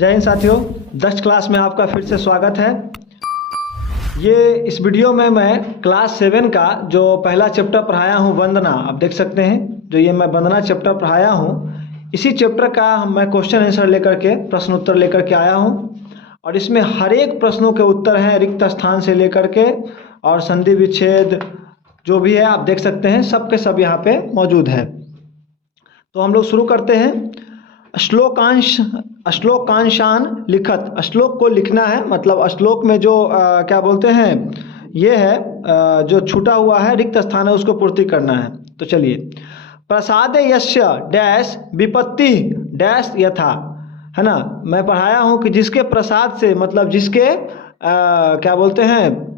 जय हिंद साथियों, दक्ष क्लास में आपका फिर से स्वागत है। ये इस वीडियो में मैं क्लास 7 का जो पहला चैप्टर पढ़ाया हूँ वंदना, आप देख सकते हैं जो ये मैं वंदना चैप्टर पढ़ाया हूँ, इसी चैप्टर का मैं क्वेश्चन आंसर लेकर के प्रश्न उत्तर लेकर के आया हूँ। और इसमें हर एक प्रश्नों के उत्तर हैं, रिक्त स्थान से लेकर के और संधि विच्छेद जो भी है आप देख सकते हैं, सब के सब यहाँ पे मौजूद है। तो हम लोग शुरू करते हैं। श्लोकांशान लिखत, श्लोक को लिखना है, मतलब श्लोक में जो क्या बोलते हैं ये है जो छूटा हुआ है रिक्त स्थान है उसको पूर्ति करना है। तो चलिए, प्रसादे यस्य डैश विपत्ति डैश यथा, है ना। मैं पढ़ाया हूँ कि जिसके प्रसाद से, मतलब जिसके क्या बोलते हैं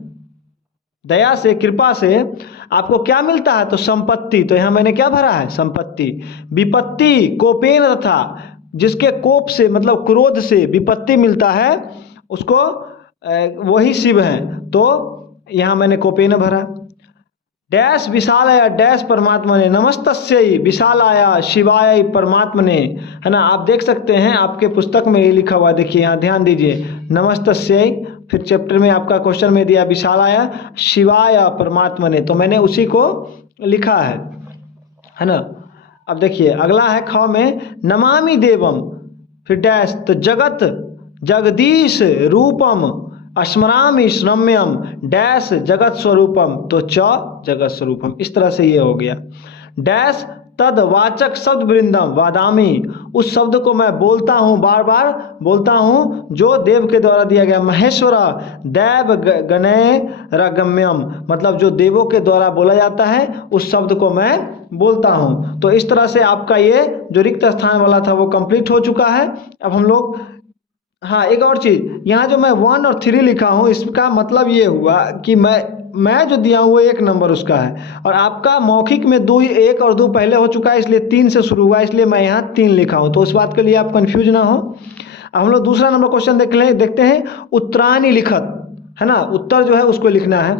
दया से, कृपा से आपको क्या मिलता है, तो संपत्ति। तो यहाँ मैंने क्या भरा है, संपत्ति। विपत्ति कोपेन तथा, जिसके कोप से मतलब क्रोध से विपत्ति मिलता है उसको वही शिव हैं। तो यहाँ मैंने कोपेन भरा। डैश विशालाय डैश परमात्मने नमस्तस्यै विशालाय शिवाय परमात्मने, है ना। आप देख सकते हैं आपके पुस्तक में ये लिखा हुआ, देखिए यहाँ ध्यान दीजिए, नमस्तस्यै, फिर चैप्टर में आपका क्वेश्चन में दिया विशालाय शिवाय परमात्मने, तो मैंने उसी को लिखा है ना। अब देखिए अगला है ख में नमामि देवम, फिर डैश, तो जगत जगदीश रूपम स्मरामि रम्यम डैश जगत स्वरूपम, तो च जगत स्वरूपम। इस तरह से ये हो गया। डैश तद वाचक शब्द वृंदम वादामी, उस शब्द को मैं बोलता हूँ, बार बार बोलता हूँ जो देव के द्वारा दिया गया। महेश्वर देव गणय रगम्यम, मतलब जो देवों के द्वारा बोला जाता है उस शब्द को मैं बोलता हूँ। तो इस तरह से आपका ये जो रिक्त स्थान वाला था वो कंप्लीट हो चुका है। अब हम लोग, हाँ एक और चीज़, यहाँ जो मैं 1 और 3 लिखा हूँ इसका मतलब ये हुआ कि मैं जो दिया हूँ वो 1 नंबर उसका है, और आपका मौखिक में 2, 1 और 2 पहले हो चुका है, इसलिए 3 से शुरू हुआ, इसलिए मैं यहाँ 3 लिखा हूँ। तो उस बात के लिए आप कंफ्यूज ना हो। अब हम लोग दूसरा नंबर क्वेश्चन देखते हैं। उत्तराणी लिखत, है ना, उत्तर जो है उसको लिखना है।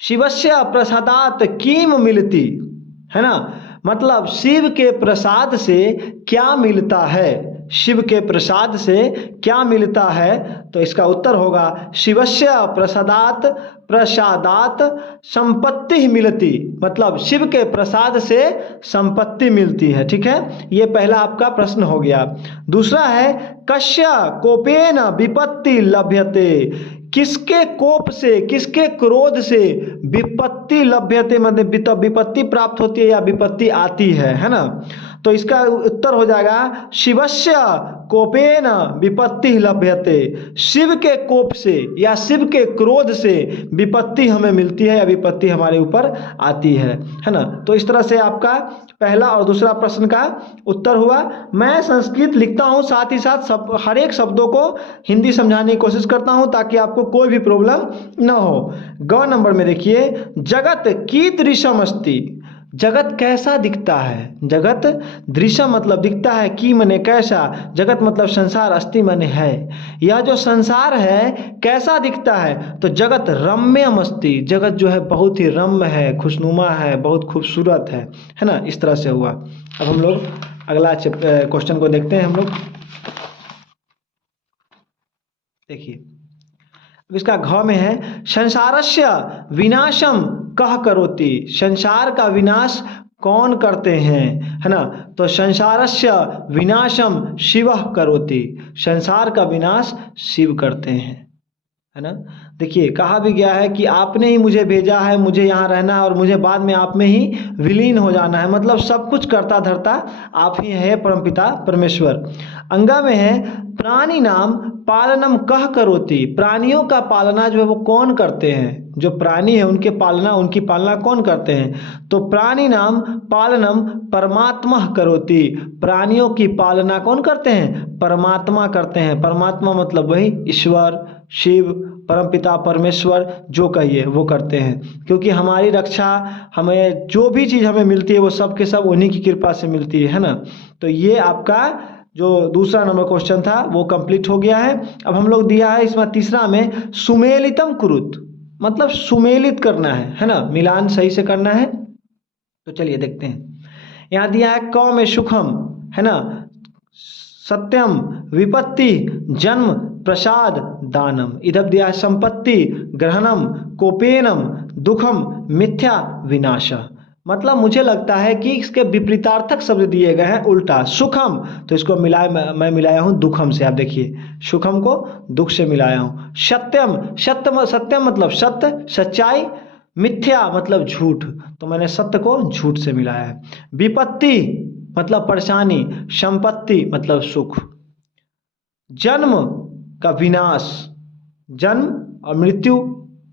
शिवस्य प्रसादात किम मिलती, है ना, मतलब शिव के प्रसाद से क्या मिलता है, शिव के प्रसाद से क्या मिलता है। तो इसका उत्तर होगा शिवस्य प्रसादात संपत्ति मिलती, मतलब शिव के प्रसाद से संपत्ति मिलती है। ठीक है, ये पहला आपका प्रश्न हो गया। दूसरा है कस्य कोपेन विपत्ति लभ्यते, किसके कोप से, किसके क्रोध से विपत्ति लभ्यते, मतलब विपत्ति प्राप्त होती है या विपत्ति आती है ना। तो इसका उत्तर हो जाएगा शिवस्य कोपेन विपत्ति लभ्यते, शिव के कोप से या शिव के क्रोध से विपत्ति हमें मिलती है या विपत्ति हमारे ऊपर आती है ना। तो इस तरह से आपका पहला और दूसरा प्रश्न का उत्तर हुआ। मैं संस्कृत लिखता हूँ, साथ ही साथ हर एक शब्दों को हिंदी समझाने की कोशिश करता हूँ ताकि आपको कोई भी प्रॉब्लम न हो। ग नंबर में देखिए, जगत कीदृशम अस्ति, जगत कैसा दिखता है। जगत दृश्यम मतलब दिखता है, की मने कैसा, जगत मतलब संसार, अस्ति मने है। यह जो संसार है कैसा दिखता है, तो जगत रम्यम अस्ति, जगत जो है बहुत ही रम्य है, खुशनुमा है, बहुत खूबसूरत है ना। इस तरह से हुआ। अब हम लोग अगला क्वेश्चन को देखते हैं। हम लोग देखिए, अब इसका घ में है संसारस्य विनाशम कह करोति, संसार का विनाश कौन करते हैं, है ना। तो संसारस्य विनाशम शिवः करोति, संसार का विनाश शिव करते हैं, है ना। देखिए कहा भी गया है कि आपने ही मुझे भेजा है, मुझे यहाँ रहना है और मुझे बाद में आप में ही विलीन हो जाना है, मतलब सब कुछ करता धरता आप ही है परमपिता परमेश्वर। अंगा में है प्राणी नाम पालनम कह करोति, प्राणियों का पालना जो है वो कौन करते हैं, जो प्राणी है उनकी पालना कौन करते हैं। तो प्राणी नाम पालनम परमात्मा करोति, प्राणियों की पालना कौन करते हैं, परमात्मा करते हैं। परमात्मा मतलब वही ईश्वर, शिव, परमपिता परमेश्वर जो कहिए वो करते हैं, क्योंकि हमारी रक्षा, हमें जो भी चीज़ हमें मिलती है वो सब के सब उन्हीं की कृपा से मिलती है ना। तो ये आपका जो दूसरा नंबर क्वेश्चन था वो कंप्लीट हो गया है। अब हम लोग दिया है इसमें तीसरा में सुमेलितम कुरुत, मतलब सुमेलित करना है ना, मिलान सही से करना है। तो चलिए देखते हैं, यहाँ दिया है क में सुखम, है ना, सत्यम, विपत्ति, जन्म, प्रसाद, दानम। इधर दिया है संपत्ति, ग्रहणम, कोपेनम, दुखम, मिथ्या, विनाश। मतलब मुझे लगता है कि इसके विपरीतार्थक शब्द दिए गए हैं उल्टा। सुखम तो इसको मैं मिलाया हूँ दुखम से। आप देखिए सुखम को दुख से मिलाया हूँ। सत्यम, सत्यम मतलब सत्य, सच्चाई। मिथ्या मतलब झूठ, तो मैंने सत्य को झूठ से मिलाया है। विपत्ति मतलब परेशानी, संपत्ति मतलब सुख। जन्म का विनाश, जन्म और मृत्यु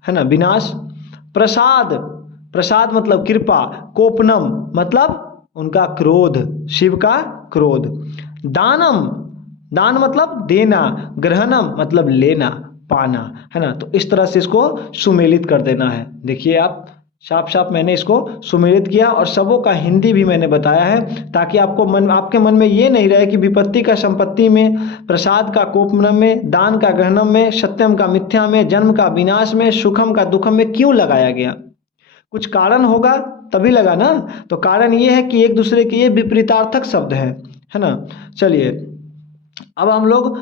है ना, विनाश। प्रसाद, प्रसाद मतलब कृपा। कोपनम मतलब उनका क्रोध, शिव का क्रोध। दानम, दान मतलब देना। ग्रहणम मतलब लेना, पाना, है ना। तो इस तरह से इसको सुमेलित कर देना है। देखिए आप साफ साफ मैंने इसको सुमेलित किया और सबों का हिंदी भी मैंने बताया है, ताकि आपके मन में ये नहीं रहे कि विपत्ति का संपत्ति में, प्रसाद का कोपनम में, दान का ग्रहणम में, सत्यम का मिथ्या में, जन्म का विनाश में, सुखम का दुखम में क्यों लगाया गया। कुछ कारण होगा तभी लगा ना। तो कारण ये है कि एक दूसरे के ये विपरीतार्थक शब्द है ना। चलिए अब हम लोग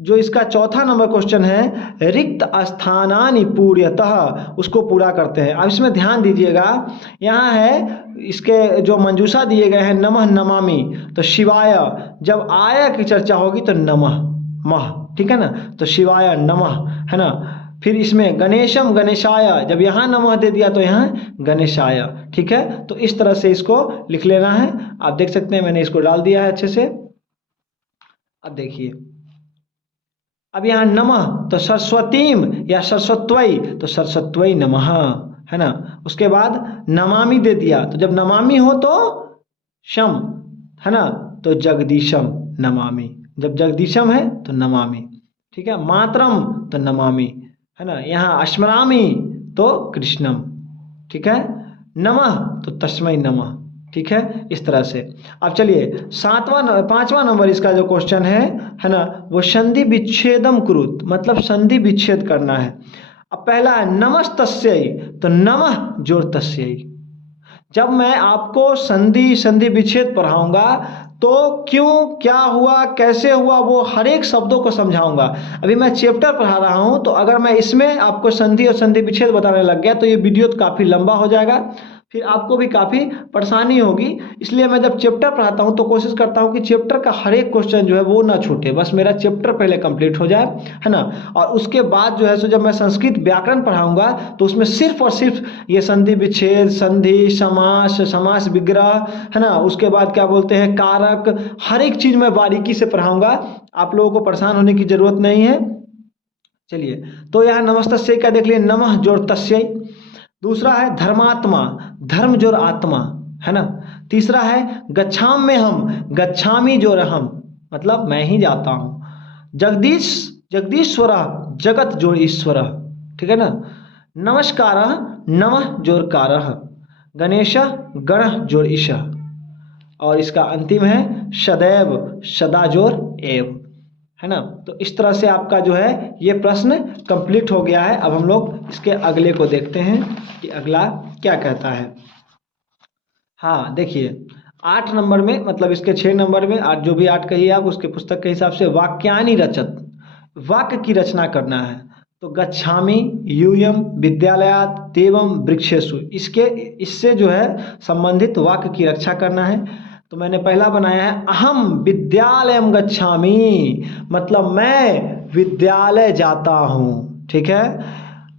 जो इसका चौथा नंबर क्वेश्चन है, रिक्त स्थानानि पूर्यतः, उसको पूरा करते हैं। अब इसमें ध्यान दीजिएगा, यहाँ है इसके जो मंजूषा दिए गए हैं, नमः नमामि, तो शिवाय, जब आय की चर्चा होगी तो नमः मह, ठीक है ना, तो शिवाय नमः, है ना। फिर इसमें गणेशम गणेशाय, जब यहाँ नमः दे दिया तो यहाँ गणेशाय, ठीक है। तो इस तरह से इसको लिख लेना है। आप देख सकते हैं मैंने इसको डाल दिया है अच्छे से। अब देखिए, अब यहाँ नमः तो सरस्वतीम या सरस्वत्वई, तो सरस्वत्वई नमः, है ना। उसके बाद नमामि दे दिया, तो जब नमामि हो तो शम, है ना, तो जगदीशम नमामि, जब जगदीशम है तो नमामि, ठीक है। मातरम तो नमामि, है ना। यहाँ स्मरामि तो कृष्णम, ठीक है। नमः तो तस्मै नमः, ठीक है। इस तरह से अब चलिए पांचवा नंबर इसका जो क्वेश्चन है ना, वो संधि विच्छेदम कुरुत, मतलब संधि विच्छेद करना है। अब पहला है नमस्तस्यै, तो नमः जोड़ तस्यै। जब मैं आपको संधि विच्छेद पढ़ाऊंगा तो क्यों, क्या हुआ, कैसे हुआ, वो हर एक शब्दों को समझाऊंगा। अभी मैं चैप्टर पढ़ा रहा हूं, तो अगर मैं इसमें आपको संधि और संधि विच्छेद बताने लग गया तो ये वीडियो तो काफ़ी लंबा हो जाएगा, फिर आपको भी काफ़ी परेशानी होगी। इसलिए मैं जब चैप्टर पढ़ाता हूं तो कोशिश करता हूं कि चैप्टर का हर एक क्वेश्चन जो है वो ना छूटे, बस मेरा चैप्टर पहले कंप्लीट हो जाए, है ना। और उसके बाद जो है सो जब मैं संस्कृत व्याकरण पढ़ाऊंगा तो उसमें सिर्फ और सिर्फ ये संधि विच्छेद, संधि, समास, समास विग्रह, है ना, उसके बाद क्या बोलते हैं कारक, हर एक चीज़ मैं बारीकी से पढ़ाऊंगा। आप लोगों को परेशान होने की जरूरत नहीं है। चलिए, तो यहाँ नमस्तस्यै का देख लिए, नमः जोड़ तस्यै। दूसरा है धर्मात्मा, धर्म जोड़ आत्मा, है ना। तीसरा है गच्छाम में हम, गच्छामी जोड़ हम, मतलब मैं ही जाता हूँ। जगदीश, जगदीश्वर, जगत जोड़ ईश्वर, ठीक है ना। नमस्कार, नमः जोड़ कारः। गणेश, गण जोड़ ईश। और इसका अंतिम है सदैव, सदा जोड़ एव, है ना। तो इस तरह से आपका जो है ये प्रश्न कंप्लीट हो गया है। अब हम लोग इसके अगले को देखते हैं कि अगला क्या कहता है। हाँ देखिए, 8 नंबर में, मतलब इसके 6 नंबर में, आज जो भी 8 कहिए आप उसके पुस्तक के हिसाब से, वाक्यानि रचत, वाक्य की रचना करना है। तो गच्छामि, यूयम, विद्यालयात्, तेवम, वृक्षेषु, इससे जो है संबंधित वाक्य की रक्षा करना है। तो मैंने पहला बनाया है अहम विद्यालयम गच्छामि, मतलब मैं विद्यालय जाता हूँ, ठीक है।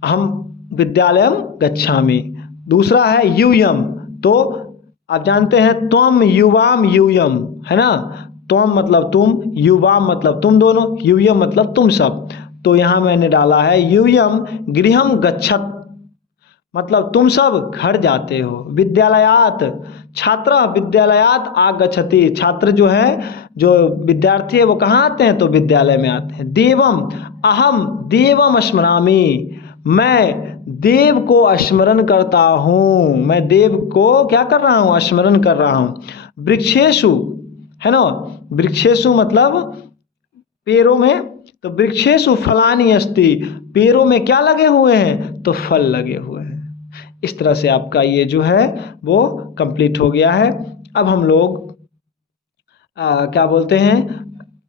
अहम विद्यालयम गच्छामि। दूसरा है यूयम, तो आप जानते हैं त्वम युवाम यूयम, है ना। त्वम मतलब तुम, युवाम मतलब तुम दोनों, यूयम मतलब तुम सब। तो यहाँ मैंने डाला है यूयम गृहम गच्छत, मतलब तुम सब घर जाते हो। विद्यालयात, छात्र विद्यालयात आगच्छति, छात्र जो है, जो विद्यार्थी है वो कहाँ आते हैं, तो विद्यालय में आते हैं। देवम, अहम देवम स्मरामि, मैं देव को स्मरण करता हूँ, मैं देव को क्या कर रहा हूँ, स्मरण कर रहा हूँ। वृक्षेषु, है ना, वृक्षेषु मतलब पेड़ों में, तो वृक्षेषु फलानि अस्ति, पेड़ों में क्या लगे हुए हैं, तो फल लगे हुए हैं। इस तरह से आपका ये जो है वो कंप्लीट हो गया है। अब हम लोग क्या बोलते हैं,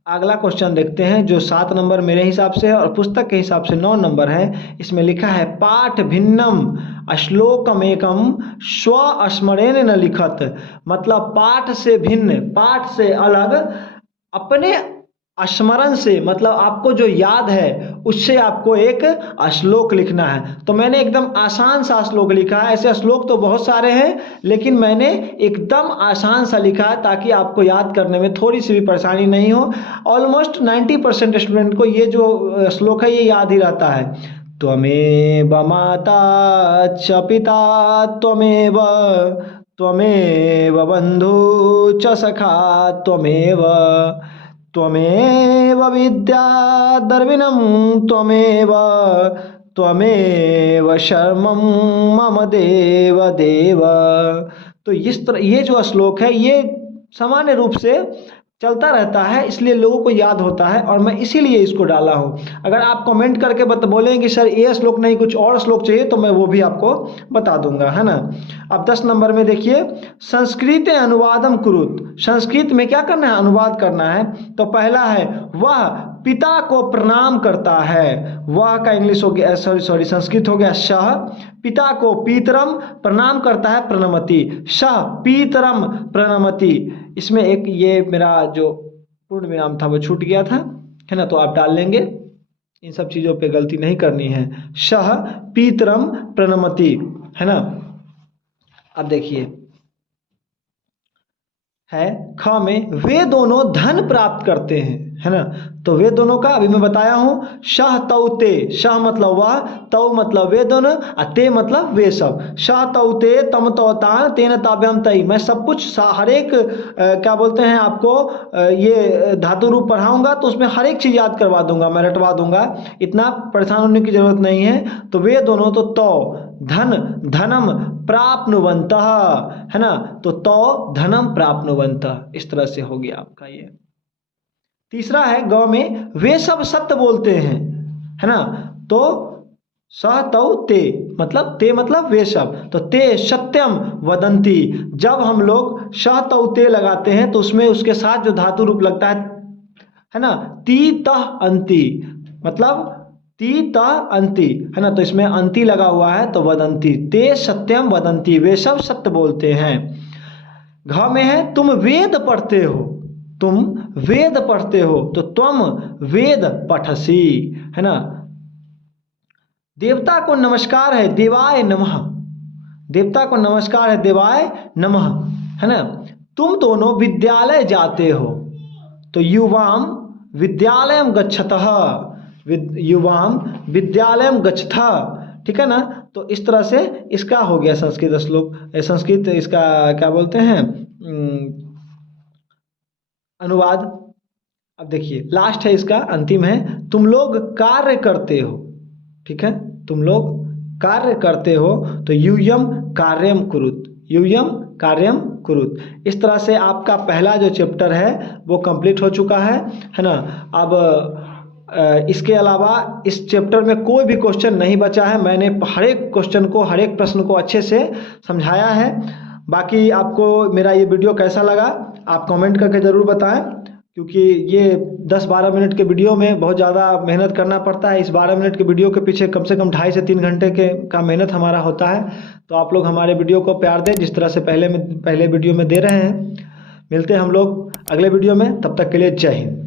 अगला क्वेश्चन देखते हैं जो 7 नंबर मेरे हिसाब से है और पुस्तक के हिसाब से 9 नंबर है। इसमें लिखा है पाठ भिन्नम श्लोकमेकम स्व स्मरेण न लिखत। मतलब पाठ से भिन्न, पाठ से अलग, अपने स्मरण से, मतलब आपको जो याद है उससे आपको एक श्लोक लिखना है। तो मैंने एकदम आसान सा श्लोक लिखा है। ऐसे श्लोक तो बहुत सारे हैं, लेकिन मैंने एकदम आसान सा लिखा है ताकि आपको याद करने में थोड़ी सी भी परेशानी नहीं हो। ऑलमोस्ट 90% स्टूडेंट को ये जो श्लोक है ये याद ही रहता है। त्वमेव माता च पिता त्वमेव त्वमेव बंधु च सखा त्वमेव त्वमेव विद्या द्रविणं त्वमेव त्वमेव शर्मं मम देव देव। तो इस तरह ये जो श्लोक है ये सामान्य रूप से चलता रहता है, इसलिए लोगों को याद होता है और मैं इसीलिए इसको डाला हूँ। अगर आप कमेंट करके बोलेंगे कि सर ये श्लोक नहीं कुछ और श्लोक चाहिए तो मैं वो भी आपको बता दूंगा, है ना। अब 10 नंबर में देखिए, संस्कृत अनुवादम कुरुत। संस्कृत में क्या करना है? अनुवाद करना है। तो पहला है वह पिता को प्रणाम करता है। वह का इंग्लिश हो गया, सॉरी संस्कृत हो गया सह। पिता को पीतरम प्रणाम करता है प्रणमति। सह पीतरम प्रणमति। इसमें एक ये मेरा जो पूर्ण विराम था वो छूट गया था, है ना, तो आप डाल लेंगे। इन सब चीज़ों पे गलती नहीं करनी है। सह पीतरम प्रणमति, है ना। अब देखिए है ख में वे दोनों धन प्राप्त करते हैं, है ना। तो वे दोनों का अभी मैं बताया हूँ। शह तौ ते, शह मतलब वह, तौ मतलब वे दोनों, ते मतलब वे सब। शह तौ ते तम तौ तान तेन ताभ्याम तई। मैं सब कुछ हर एक क्या बोलते हैं आपको ये धातु रूप पढ़ाऊंगा तो उसमें हर एक चीज़ याद करवा दूंगा, मैं रटवा दूंगा, इतना परेशान होने की जरूरत नहीं है। तो वे दोनों तो तौ धन धनम प्राप्नुवन्तः, है ना। तो तौ धनम प्राप्नुवन्तः, इस तरह से हो गया आपका ये। तीसरा है ग में वे सब सत्य बोलते हैं, है ना। तो सह तौ ते मतलब ते मतलब वे सब, तो ते सत्यम वदंती। जब हम लोग सह तौ ते लगाते हैं तो उसमें उसके साथ जो धातु रूप लगता है ना, ती तह अंति, मतलब ती तह अंति, है ना। तो इसमें अंति लगा हुआ है तो वदंती। ते सत्यम वदंती, वे सब सत्य बोलते हैं। घ में है तुम वेद पढ़ते हो, तुम वेद पढ़ते हो, तो त्वम वेद पठसी, है ना। देवता को नमस्कार है देवाय नमः, देवता को नमस्कार है देवाय नमः, है ना। तुम दोनों विद्यालय जाते हो, तो युवाम विद्यालयम गच्छतः, युवाम विद्यालयम गच्छतः, ठीक है ना। तो इस तरह से इसका हो गया संस्कृत श्लोक, संस्कृत इसका क्या बोलते हैं अनुवाद। अब देखिए लास्ट है इसका, अंतिम है, तुम लोग कार्य करते हो, ठीक है, तुम लोग कार्य करते हो, तो यूयम कार्यम कुरुत, यूयम कार्यम कुरुत। इस तरह से आपका पहला जो चैप्टर है वो कंप्लीट हो चुका है ना। अब इसके अलावा इस चैप्टर में कोई भी क्वेश्चन नहीं बचा है। मैंने हर एक क्वेश्चन को, हर एक प्रश्न को अच्छे से समझाया है। बाकी आपको मेरा ये वीडियो कैसा लगा आप कमेंट करके ज़रूर बताएं, क्योंकि ये 10-12 मिनट के वीडियो में बहुत ज़्यादा मेहनत करना पड़ता है। इस 12 मिनट के वीडियो के पीछे कम से कम 2.5 से 3 घंटे का मेहनत हमारा होता है। तो आप लोग हमारे वीडियो को प्यार दें जिस तरह से पहले वीडियो में दे रहे हैं। मिलते हैं हम लोग अगले वीडियो में, तब तक के लिए जय हिंद।